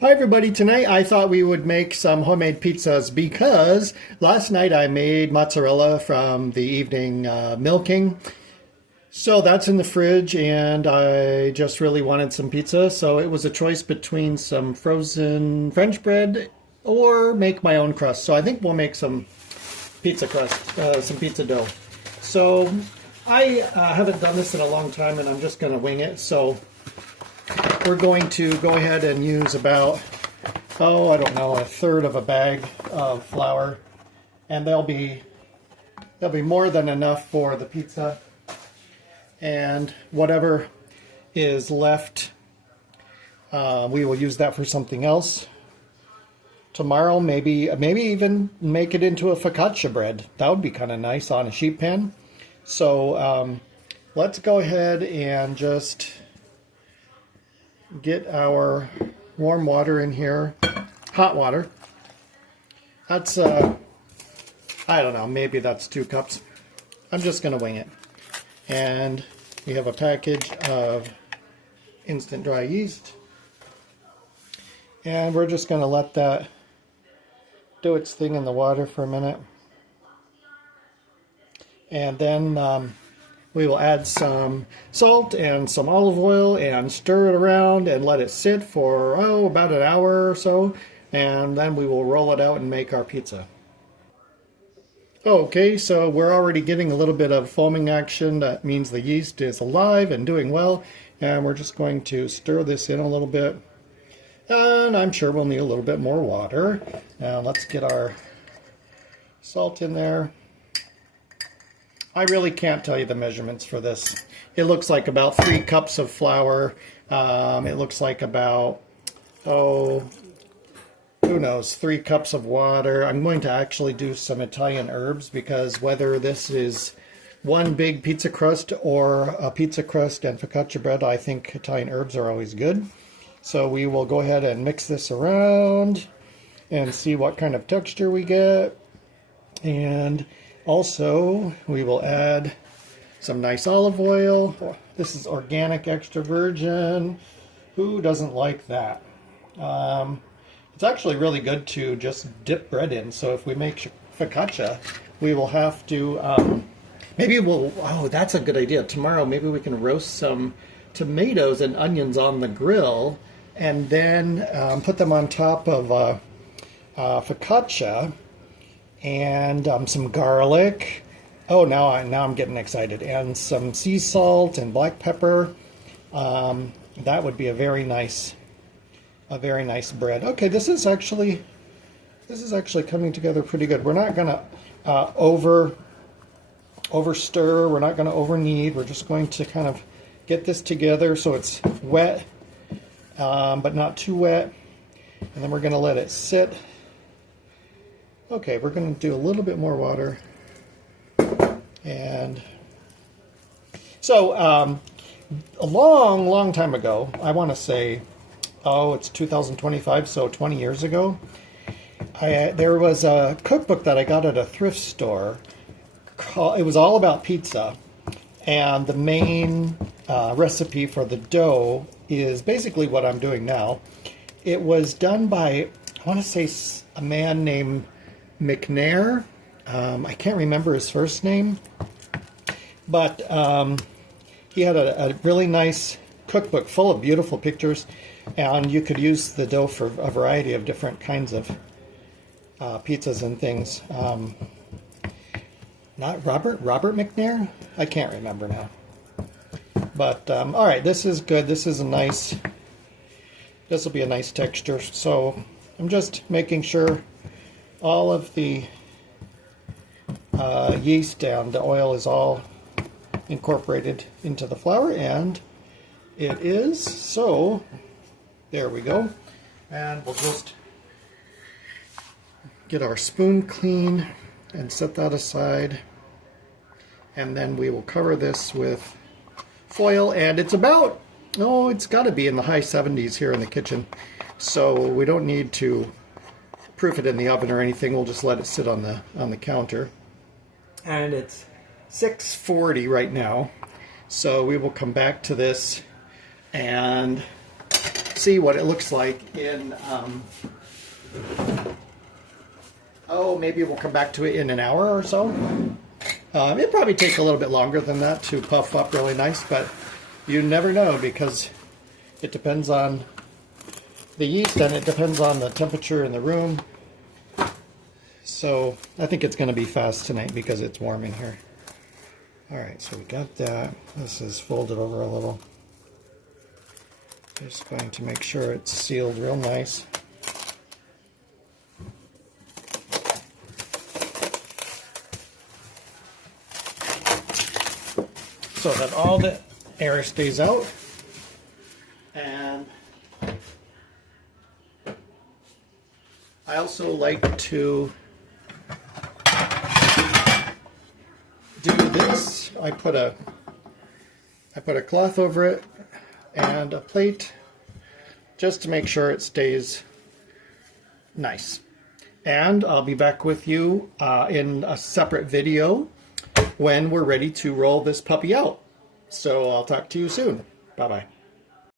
Hi everybody, tonight I thought we would make some homemade pizzas because last night I made mozzarella from the evening milking. So that's in the fridge and I just really wanted some pizza. So it was a choice between some frozen French bread or make my own crust. So I think we'll make some pizza crust, some pizza dough. So I haven't done this in a long time and I'm just going to wing it. So we're going to go ahead and use about, I don't know, a third of a bag of flour, and they'll be more than enough for the pizza. And whatever is left, we will use that for something else. Tomorrow, maybe even make it into a focaccia bread. That would be kind of nice on a sheet pan. So let's go ahead and just get our warm water in here, hot water. That's, I don't know, maybe that's 2 cups. I'm just going to wing it. And we have a package of instant dry yeast. And we're just going to let that do its thing in the water for a minute. And then we will add some salt and some olive oil and stir it around and let it sit for, about an hour or so. And then we will roll it out and make our pizza. Okay, so we're already getting a little bit of foaming action. That means the yeast is alive and doing well. And we're just going to stir this in a little bit. And I'm sure we'll need a little bit more water. Now let's get our salt in there. I really can't tell you the measurements for this. It looks like about 3 cups of flour. It looks like about, who knows, 3 cups of water. I'm going to actually do some Italian herbs because whether this is one big pizza crust or a pizza crust and focaccia bread, I think Italian herbs are always good. So we will go ahead and mix this around and see what kind of texture we get. And also, we will add some nice olive oil. This is organic extra virgin. Who doesn't like that? It's actually really good to just dip bread in. So if we make focaccia, we will have to, that's a good idea. Tomorrow, maybe we can roast some tomatoes and onions on the grill and then put them on top of focaccia. And some garlic. Now I'm getting excited. And some sea salt and black pepper. That would be a very nice bread. Okay, this is actually coming together pretty good. We're not gonna over stir. We're not gonna over knead. We're just going to kind of get this together so it's wet, but not too wet. And then we're gonna let it sit. Okay, we're going to do a little bit more water. And so a long time ago, I want to say, it's 2025, so 20 years ago, there was a cookbook that I got at a thrift store. It was all about pizza. And the main recipe for the dough is basically what I'm doing now. It was done by, I want to say, a man named McNair. I can't remember his first name, but he had a really nice cookbook full of beautiful pictures, and you could use the dough for a variety of different kinds of pizzas and things. Not Robert McNair? I can't remember now. But all right, this is good. This will be a nice texture. So I'm just making sure all of the yeast and the oil is all incorporated into the flour, and it is. So there we go. And we'll just get our spoon clean and set that aside. And then we will cover this with foil, and it's about, it's got to be in the high 70s here in the kitchen. So we don't need to proof it in the oven or anything. We'll just let it sit on the counter. And it's 640 right now. So we will come back to this and see what it looks like in, maybe we'll come back to it in an hour or so. It'll probably take a little bit longer than that to puff up really nice, but you never know because it depends on the yeast and it depends on the temperature in the room. So I think it's going to be fast tonight because it's warm in here. All right, so we got that. This is folded over a little. Just going to make sure it's sealed real nice. So that all the air stays out. And I also like to do this. I put a cloth over it and a plate just to make sure it stays nice. And I'll be back with you in a separate video when we're ready to roll this puppy out. So I'll talk to you soon. Bye-bye.